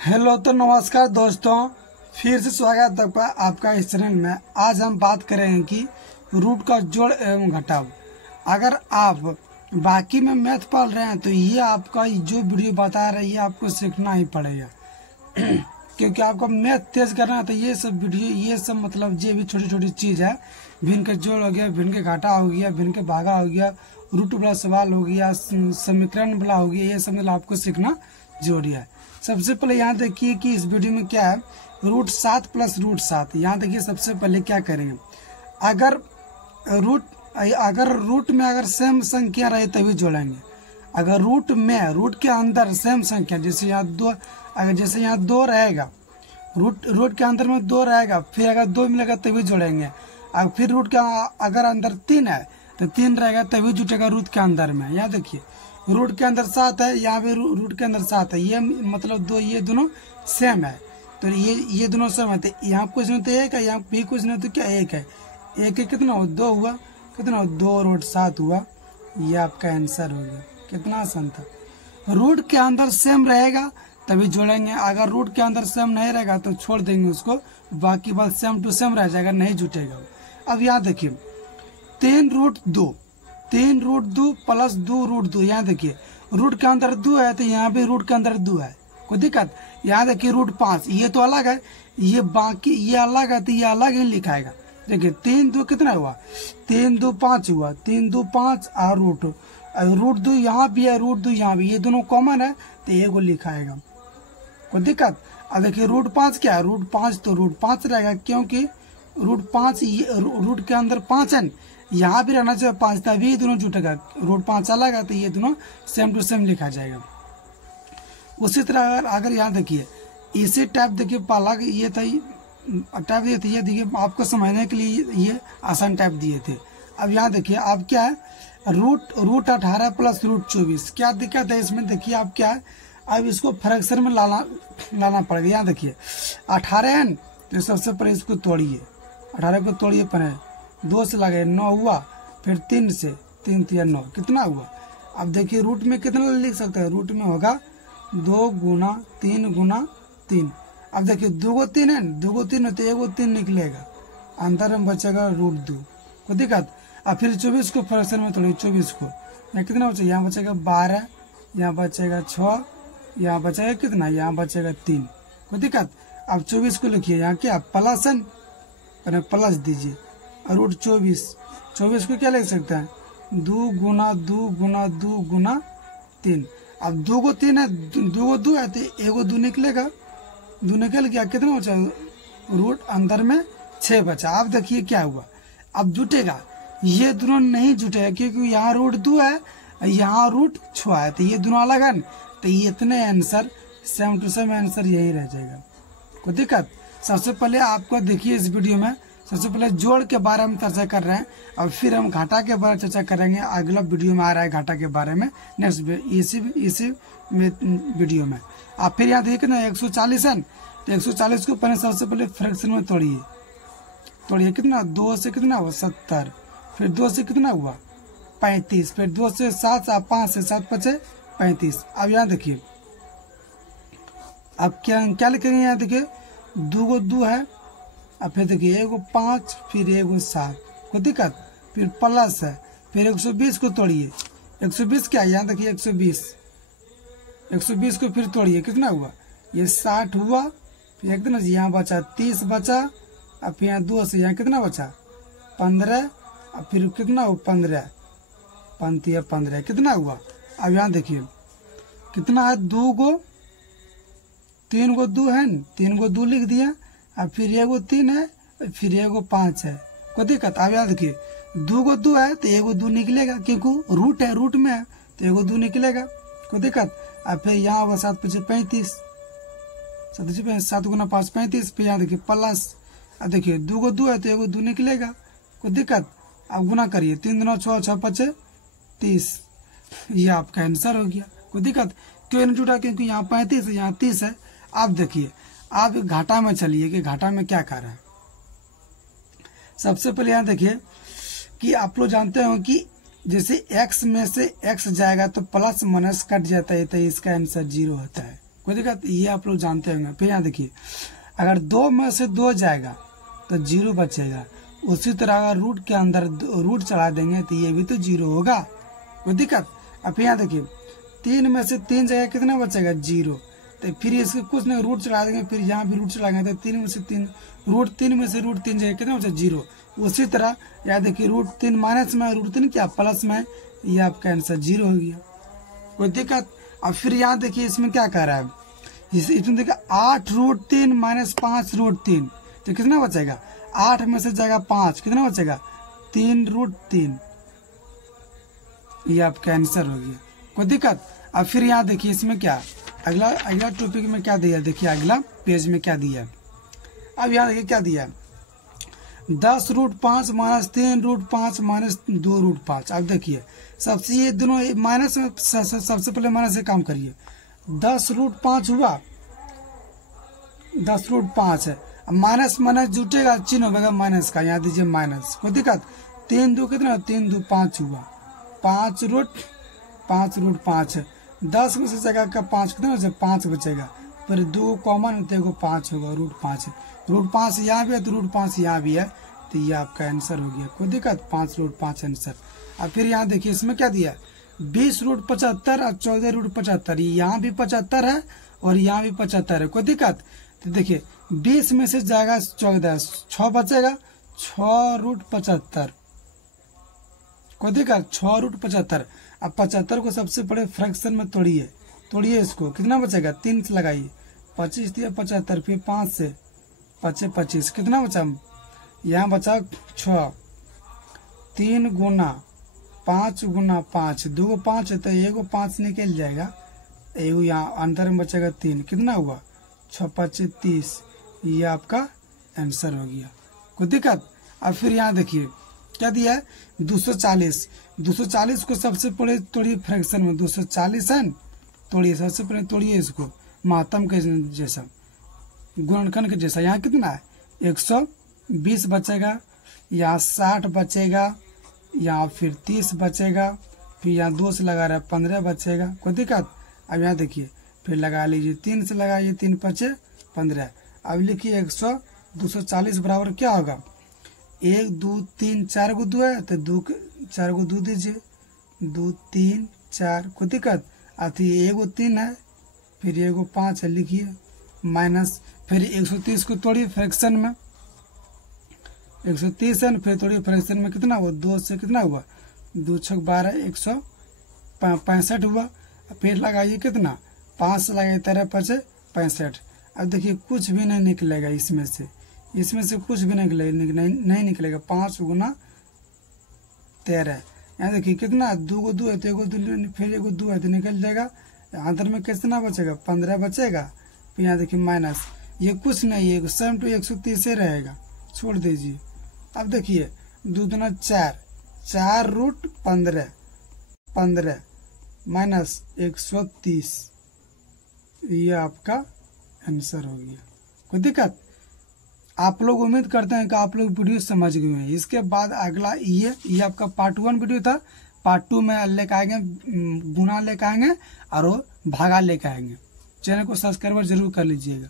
Hello तो नमस्कार दोस्तों, फिर से स्वागत है आपका इस चैनल में। आज हम बात करेंगे कि रूट का जोड़ एवं घटाव। अगर आप बाकी में मैथ पढ़ रहे हैं तो ये आपका जो वीडियो बता रहा है ये आपको सीखना ही पड़ेगा क्योंकि आपको मैथ तेज करना है। तो ये सब वीडियो ये सब मतलब जो भी छोटी छोटी चीज़ है, भिन्न के जोड़ हो गया, भिन्न के घाटा हो गया, भिन्न के भागा हो गया, रूट वाला सवाल हो गया, समीकरण वाला हो गया, ये सब मतलब आपको सीखना जरूरी है। सबसे पहले यहाँ देखिए कि इस वीडियो में क्या है, √7 प्लस √7। यहाँ देखिए सबसे पहले क्या करेंगे, अगर रूट में अगर सेम संख्या रहे तभी जोड़ेंगे। अगर रूट के अंदर सेम संख्या, जैसे यहाँ 2, अगर जैसे यहाँ 2 रहेगा, रूट के अंदर में 2 रहेगा, फिर अगर 2 मिलेगा तभी जोड़ेंगे। फिर रूट का अगर अंदर 3 है तो 3 रहेगा तभी जुटेगा रूट के अंदर में। यहाँ देखिए रूट के अंदर 7 है, यहाँ पे रूट के अंदर 7 है, ये मतलब ये दोनों सेम है। तो ये दोनों सेम है, तो यहाँ क्वेश्चन तो एक है, यहाँ भी क्वेश्चन तो क्या एक है, एक कितना हुआ, 2 हुआ, कितना 2√7 हुआ। ये आपका आंसर हो गया। कितना आसान था। रूट के अंदर सेम रहेगा तभी जोड़ेंगे, अगर रूट के अंदर सेम नहीं रहेगा तो छोड़ देंगे उसको, बाकी बात सेम टू सेम रह जाएगा, नहीं जुटेगा। अब यहाँ देखिए 3√2 प्लस 2√2। यहाँ देखिए रूट के अंदर 2 है तो यहाँ भी रूट के अंदर 2 है, कोई दिक्कत। यहाँ देखिए √5, ये तो अलग है, ये बाकी ये अलग है तो ये अलग ही लिखाएगा। देखिए 3×2 कितना हुआ, 3×2 5 हुआ, 3×2 5 और √2 यहाँ भी है, √2 यहाँ भी, ये दोनों कॉमन है तो ये को लिखाएगा, कोई दिक्कत। अब देखिए √5 क्या है, √5 तो √5 रहेगा, क्योंकि √5 रूट के अंदर 5 है, यहाँ भी रहना चाहिए 5, तभी ये दोनों जुटेगा। √5 अलग है तो ये दोनों सेम टू सेम लिखा जाएगा। उसी तरह अगर यहाँ देखिए इसी टाइप देखिए पहला ये था, टाइप दिए थे, ये देखिए आपको समझने के लिए ये आसान टाइप दिए थे। अब यहाँ देखिए आप क्या है, √18 प्लस √24। क्या दिक्कत है इसमें, देखिए आप क्या है, अब इसको फ्रैक्शन में लाना पड़ेगा। यहाँ देखिए 18 है तो सबसे पहले इसको तोड़िए, 18 को तोड़िए, पहले 2 से लगे 9 हुआ, फिर 3 से 3 3 9 कितना हुआ। अब देखिए रूट में कितना लिख सकते हैं, रूट में होगा 2 गुना 3 गुना 3। अब देखिए 2 को 3 है, 2 को 3 है तो 1 को 3 निकलेगा, अंदर में बचेगा √2, कोई दिक्कत। अब फिर 24 को फ्रैक्शन में तोड़िए, 24 को, यहाँ कितना बचेगा, यहाँ बचेगा 12, यहाँ बचेगा 6, यहाँ बचेगा कितना, यहाँ बचेगा 3, कोई दिक्कत। अब 24 को लिखिए, यहाँ क्या प्लस है, प्लस दीजिए, और √24 को क्या लिख सकते हैं, 2 गुना 2 गुना 2 गुना 3। अब 2 को 3 है, 2 को 2 है तो 1 को 2 निकलेगा, 2 निकल गया, कितना बचा, रूट अंदर में 6 बचा। अब देखिए क्या हुआ, अब जुटेगा, ये दोनों नहीं जुटेगा क्योंकि यहाँ √2 है, यहाँ √6 है, तो ये दोनों अलग है, तो ये इतने answer same to same answer यही रह जाएगा, कोई दिक्कत। सबसे पहले आपको देखिए इस वीडियो में सबसे पहले जोड़ के बारे में चर्चा कर रहे हैं, और फिर हम घाटा के बारे में चर्चा करेंगे। अगला वीडियो में आ रहा है घाटा के बारे में, नेक्स्ट इसी वीडियो में। आप फिर यहाँ देखिए ना 140 है, तो 140 को पहले सबसे पहले फ्रैक्शन में तोड़िए, कितना 2 से कितना हुआ 70, फिर 2 से कितना हुआ 35, फिर 2 से 7, 5 से 7 बचे 35। अब यहाँ देखिए अब क्या लिखेंगे, यहाँ देखिए 2 को 2 है, अब फिर देखिए 1 को 5, फिर 1 को 7, कोई दिक्कत, फिर प्लस है, फिर 120 को तोड़िए, 120 क्या है, यहाँ देखिए 120 को फिर तोड़िए, कितना हुआ, ये 60 हुआ, फिर कितना यहाँ बचा 30 बचा, अब फिर यहाँ 2 से यहाँ कितना बचा 15, अब फिर कितना हुआ 15 कितना हुआ। अब यहाँ देखिए कितना है, 2 को 3 को 2 है, 3 को 2 लिख दिया, अब फिर 1 को 3 है, फिर 1 को 5 है, कोई दिक्कत। अब याद देखिए 2 को 2 है तो 1 को 2 निकलेगा, क्योंकि रूट है, रूट में है तो 1 को 2 निकलेगा, कोई दिक्कत। अब फिर यहाँ होगा 7 × 5 = 35, 7 गुना 5 35, फिर यहाँ देखिए प्लस, अब देखिए 2 को 2 है तो 1 को 2 निकलेगा, कोई दिक्कत। अब गुना करिए, 3 दूना 6, 6 5 30, ये आपका आंसर हो गया, कोई दिक्कत। क्यों नहीं जुटा, क्योंकि यहाँ 35 है, यहाँ 30 है। आप देखिए आप घाटा में चलिए कि घाटा में क्या कर रहा है। सबसे पहले यहाँ देखिए कि आप लोग जानते हो कि जैसे x में से x जाएगा तो प्लस माइनस कट जाता है, तो इसका आंसर 0 होता है, कोई दिक्कत, ये आप लोग जानते होंगे। फिर यहाँ देखिए, अगर 2 में से 2 जाएगा तो 0 बचेगा। उसी तरह अगर रूट के अंदर रूट चढ़ा देंगे तो ये भी तो 0 होगा, कोई दिक्कत। अब यहाँ देखिए, 3 में से 3 जाएगा कितना बचेगा, 0। तो फिर इसके कुछ नहीं, रूट चढ़ा देंगे, फिर यहाँ भी रूट चढ़ाएंगे तो 3 में से 3 रूट 3 जाएगा कितना बचेगा, 0। उसी तरह यहाँ देखिए, रूट 3 माइनस में, रूट 3 क्या प्लस में, ये आपका आंसर 0 हो गया, कोई दिक्कत। अब फिर यहाँ देखिए, इसमें क्या कह रहा है, इसमें देखिए 8 रूट 3 माइनस 5 रूट 3, तो कितना बचेगा, 8 में से जाएगा 5, कितना बचेगा, 3 रूट 3, ये आपका आंसर हो गया, कोई दिक्कत। अब फिर यहाँ देखिए, इसमें क्या अगला टॉपिक में क्या दिया, देखिए अगला पेज में क्या दिया। अब यहाँ देखिए क्या दिया, 10 root 5 minus 3 root 5 minus 2 root 5। अब देखिए, सबसे ये दोनों माइनस में, सबसे पहले माइनस से काम करिए। 10 रूट 5 हुआ, 10 रूट 5 है, माइनस माइनस जुटेगा, चिन्ह होगा माइनस का, यहाँ दीजिए माइनस, कोई दिक्कत। 3 2 कितना, 3 2 5 हुआ, 5 रूट 5 है। 10 में से जगह का 5 कितना बचेगा, 5 बचेगा, फिर 2 कॉमन तो एगो 5 होगा, रूट 5 है। रूट 5 यहाँ भी है तो रूट 5 यहाँ भी है, तो ये आपका आंसर हो गया, कोई दिक्कत, 5 रूट 5 आंसर। अब फिर यहाँ देखिए, इसमें क्या दिया, 20 रूट 75 और 14 रूट 75, यहाँ भी 75 है और यहाँ भी 75 है, कोई दिक्कत। तो देखिए, 20 में से जाएगा 14, 6 बचेगा, 6 रूट 75, कोई दिक्कत, 6 रूट 75। अब 75 को सबसे बड़े फ्रैक्शन में तोड़िए इसको, कितना बचेगा, 3 से लगाइए, 25 दिया 75, फिर 5 से 25, कितना बचा, यहाँ बचा 6, 3 गुना 5 गुना 5, 2 5 है तो एगो 5 निकल जाएगा, एगो यहाँ अंदर में बचेगा 3, कितना हुआ, 6 5 30, ये आपका आंसर हो गया, कोई दिक्कत। अब फिर यहाँ देखिए क्या दिया है, 240 को सबसे पहले तोड़िए फ्रैक्शन में, 240 है, तोड़िए, सबसे पहले तोड़िए इसको, मातम के जैसा, गुणनखंड के जैसा। यहाँ कितना है, 120 बचेगा, यहाँ 60 बचेगा, यहाँ फिर 30 बचेगा, फिर यहाँ 2 से लगा रहा है 15 बचेगा, कोई दिक्कत। अब यहाँ देखिए, फिर लगा लीजिए, 3 से लगाइए, 3 5 15। अब लिखिए 240 बराबर क्या होगा, 1 2 3 4 को 2 है तो 4 को 2 दीजिए, 2 3 4, कोई दिक्कत। अथी एगो 3 है, फिर एगो 5 है, लिखिए माइनस, फिर 130 को तोड़िए फ्रैक्शन में, 130 है, फिर तोड़िए फ्रैक्शन में, कितना हुआ, 2 से कितना हुआ, 2 6 12, 165 हुआ। फिर लगाइए कितना, 5 से लगाइए, 13 5 65। अब देखिए कुछ भी नहीं निकलेगा इसमें से कुछ भी नहीं निकलेगा, 5 गुना 13। यहाँ देखिए कितना, 2 को 2 है तो एगो 2, फिर एगो 2 है तो निकल जाएगा, अंदर में कितना बचेगा, 15 बचेगा। फिर यहाँ देखिए माइनस, ये कुछ नहीं है, सेम टू 130 रहेगा, छोड़ दीजिए। अब देखिए 2 दूना 4, 4 रूट 15 माइनस 130, ये आपका आंसर हो गया, कोई दिक्कत। आप लोग उम्मीद करते हैं कि आप लोग वीडियो समझ गए हैं। इसके बाद अगला ये आपका पार्ट 1 वीडियो था, पार्ट 2 में लेकर आएंगे, गुना लेकर आएंगे और भागा लेकर आएंगे। चैनल को सब्सक्राइब जरूर कर लीजिएगा।